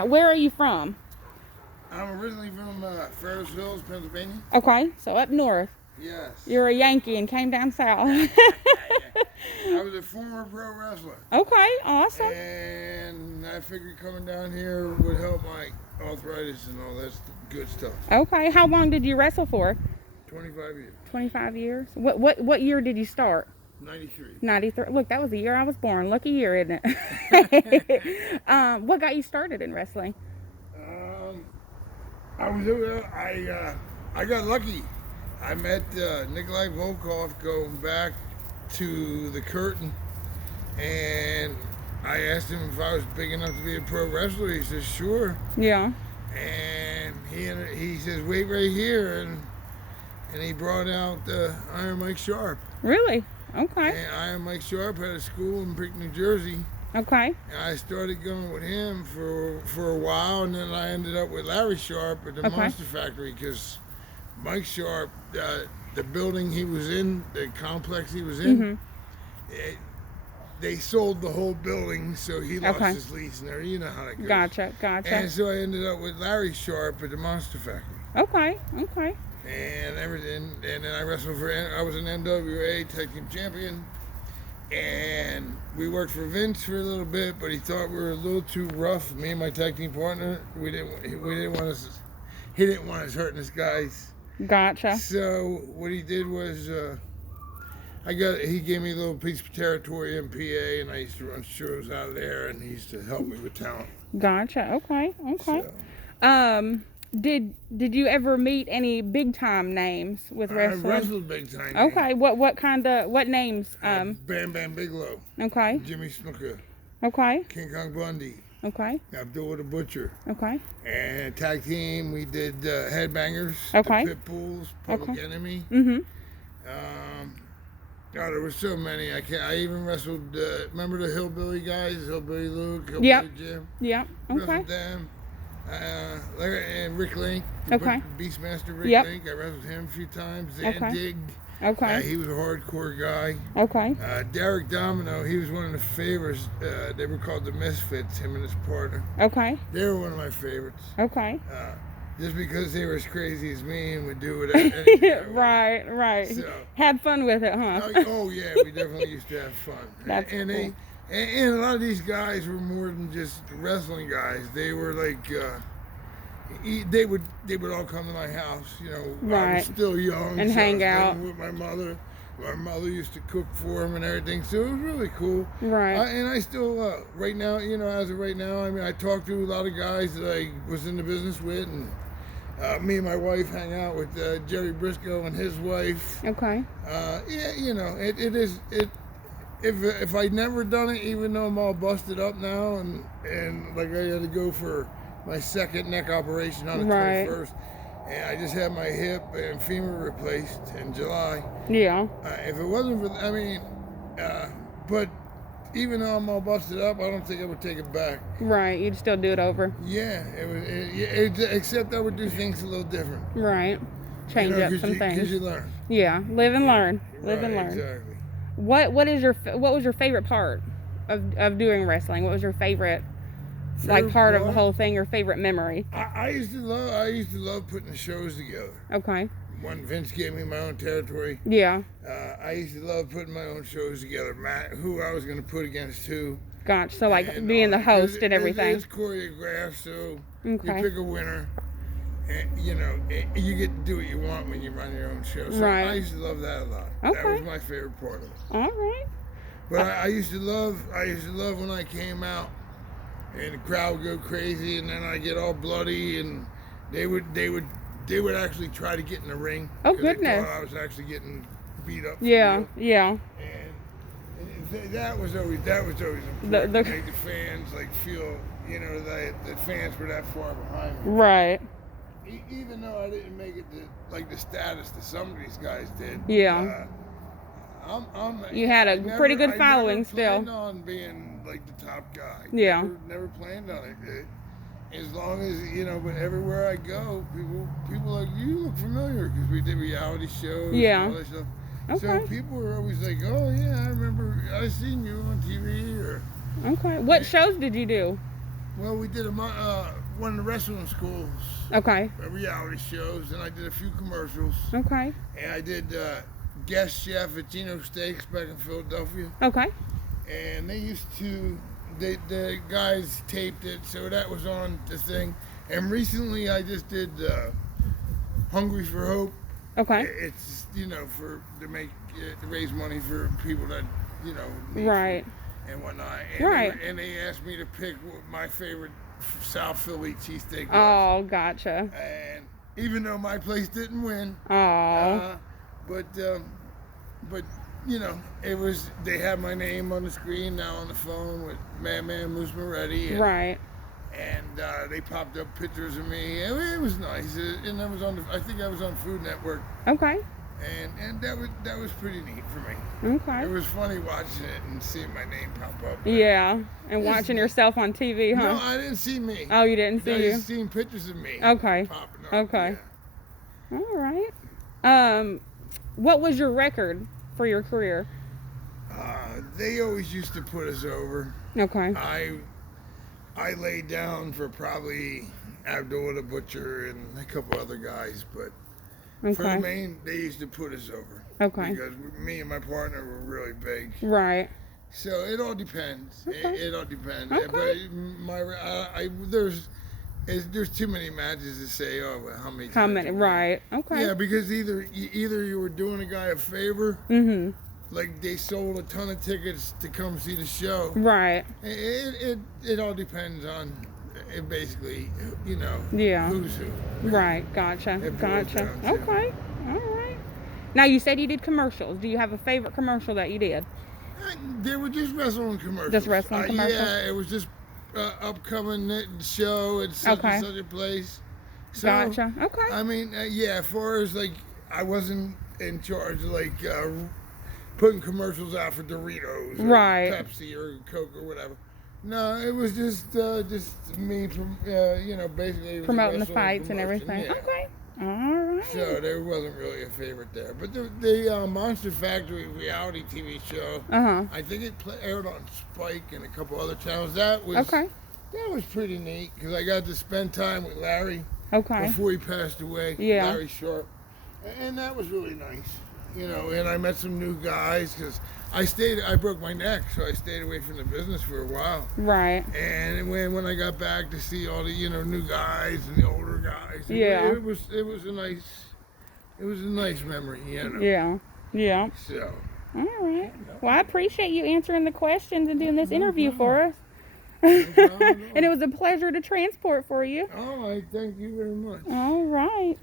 Where are you from? I'm originally from Ferris Hills, Pennsylvania. Okay, so up north. Yes. You're a Yankee and came down south. I was a former pro wrestler. Okay, awesome. And I figured coming down here would help my arthritis and all that good stuff. Okay, how long did you wrestle for? 25 years. 25 years. What year did you start? 93. 93. Look, that was the year I was born. Lucky year, isn't it? What got you started in wrestling? I got lucky. I met Nikolai Volkov going back to the curtain, and I asked him if I was big enough to be a pro wrestler. He says, sure. Yeah. And he says, wait right here, and he brought out Iron Mike Sharp. Really? Okay. And Iron Mike Sharp had a school in Brick, New Jersey. Okay. And I started going with him for a while, and then I ended up with Larry Sharp at the Monster Factory, because Mike Sharp, the building he was in, the complex he was in, they sold the whole building, so he lost his lease and everything. You know how that goes. Gotcha. And so I ended up with Larry Sharp at the Monster Factory. Okay. And everything, and then I wrestled I was an NWA tag team champion, and we worked for Vince for a little bit, but he thought we were a little too rough. Me and my tag team partner, he didn't want us hurting us guys. Gotcha. So what he did was, he gave me a little piece of territory in PA, and I used to run shows out of there, and he used to help me with talent. Gotcha. Okay. So, Did you ever meet any big time names with wrestling? I wrestled big time. Okay. What names? Bam Bam Bigelow. Okay. Jimmy Snuka. Okay. King Kong Bundy. Okay. Abdullah the Butcher. Okay. And tag team, we did Headbangers. Okay. The Pitbulls. Public Enemy. There were so many. I even wrestled. Remember the Hillbilly guys? Hillbilly Luke. Hillbilly Jim. Yep. Okay. Wrestled them. And Rick Link. Beastmaster Rick Link. I wrestled him a few times. Dig. Okay. He was a hardcore guy. Okay. Derek Domino, he was one of the favorites. They were called the Misfits, him and his partner. Okay. They were one of my favorites. Okay. Just because they were as crazy as me and would do whatever. Right. So, had fun with it, huh? Oh yeah, we definitely used to have fun. That's and cool. And a lot of these guys were more than just wrestling guys. They were like, they would all come to my house. You know, I was still young and so hang I was out with my mother. My mother used to cook for them and everything, so it was really cool. Right. And I still, right now, you know, as of right now, I mean, I talk to a lot of guys that I was in the business with, and me and my wife hang out with Jerry Briscoe and his wife. Okay. Yeah, you know, it is. If I'd never done it, even though I'm all busted up now, and like I had to go for my second neck operation on the 21st, and I just had my hip and femur replaced in July. Yeah. If it wasn't for, but even though I'm all busted up, I don't think I would take it back. Right, you'd still do it over. Yeah, except I would do things a little different. Right. Change up some things. Because you learn. Yeah, live and learn. Live and learn. Exactly. What was your favorite part of doing wrestling? What was your favorite part of the whole thing? Your favorite memory? I used to love putting the shows together. Okay. When Vince gave me my own territory. Yeah. I used to love putting my own shows together. Who I was going to put against who. Gotcha. So like being the host and everything. It's choreographed, so you pick a winner. And, you know, you get to do what you want when you run your own show. So I used to love that a lot. Okay. That was my favorite part of it. All right. But I used to love when I came out and the crowd would go crazy, and then I get all bloody, and they would actually try to get in the ring. Oh goodness! They thought I was actually getting beat up. Yeah. And that was always important. To make the fans like feel, you know, that the fans were that far behind me. Right. Even though I didn't make it to like the status that some of these guys did. Yeah. You had a pretty good following still. I never planned on being like the top guy. Yeah. Never planned on it. As long as, you know, but everywhere I go, people are like, you look familiar, because we did reality shows and all that stuff. Okay. So people were always like, oh yeah, I remember, I seen you on TV or. Okay. What shows did you do? Well, we did one of the wrestling schools. Okay. Reality shows, and I did a few commercials. Okay. And I did guest chef at Gino Steaks back in Philadelphia. Okay. And they used to, the guys taped it, so that was on the thing. And recently I just did Hungry for Hope. Okay. It's, you know, to raise money for people that, you know, need Right. food and whatnot. And Right. they asked me to pick what my favorite South Philly cheesesteak was. Oh, gotcha. And even though my place didn't win, Oh. but you know, they had my name on the screen now on the phone with Man Moose Moretti. Right. And they popped up pictures of me. And it was nice. And I was I think I was on Food Network. Okay. And that was pretty neat for me. Okay. It was funny watching it and seeing my name pop up. Yeah. And watching yourself on TV, huh? No, I didn't see me. Oh, you didn't see I you? just seen pictures of me. Okay. Popping up. Okay. Yeah. All right. What was your record for your career? They always used to put us over. Okay. I laid down for probably Abdullah the Butcher and a couple other guys, but for the main, they used to put us over. Okay. Because me and my partner were really big. Right. So it all depends. Okay. It all depends. Okay. But there's too many matches to say. Oh, well, how many? How many? Right. Okay. Yeah, because either you were doing a guy a favor. Mm-hmm. Like they sold a ton of tickets to come see the show. Right. It all depends on basically, you know, Yeah. who's who. Right. Gotcha. It boils Gotcha. down to- Okay. All right. Now you said you did commercials. Do you have a favorite commercial that you did? They were just wrestling commercials. Just wrestling commercials? Yeah, it was just upcoming show at such and such a place. So, Gotcha. Okay. I mean, yeah, as far as like, I wasn't in charge of like putting commercials out for Doritos or Right. Pepsi or Coke or whatever. No, it was just me, you know, basically Promoting the wrestling fights and promotion, everything. yeah. Okay. All right. So there wasn't really a favorite there, but the Monster Factory reality TV show, I think it aired on Spike and a couple other channels. That was pretty neat because I got to spend time with Larry before he passed away. Yeah. Larry Sharp, and that was really nice. You know, and I met some new guys because I broke my neck, so I stayed away from the business for a while. Right. And when I got back to see all the, you know, new guys and the older guys, it was a nice memory, you know. Yeah. Yeah. So. All right. Well, I appreciate you answering the questions and doing this interview for us. No problem at all. And it was a pleasure to transport for you. All right, thank you very much. All right.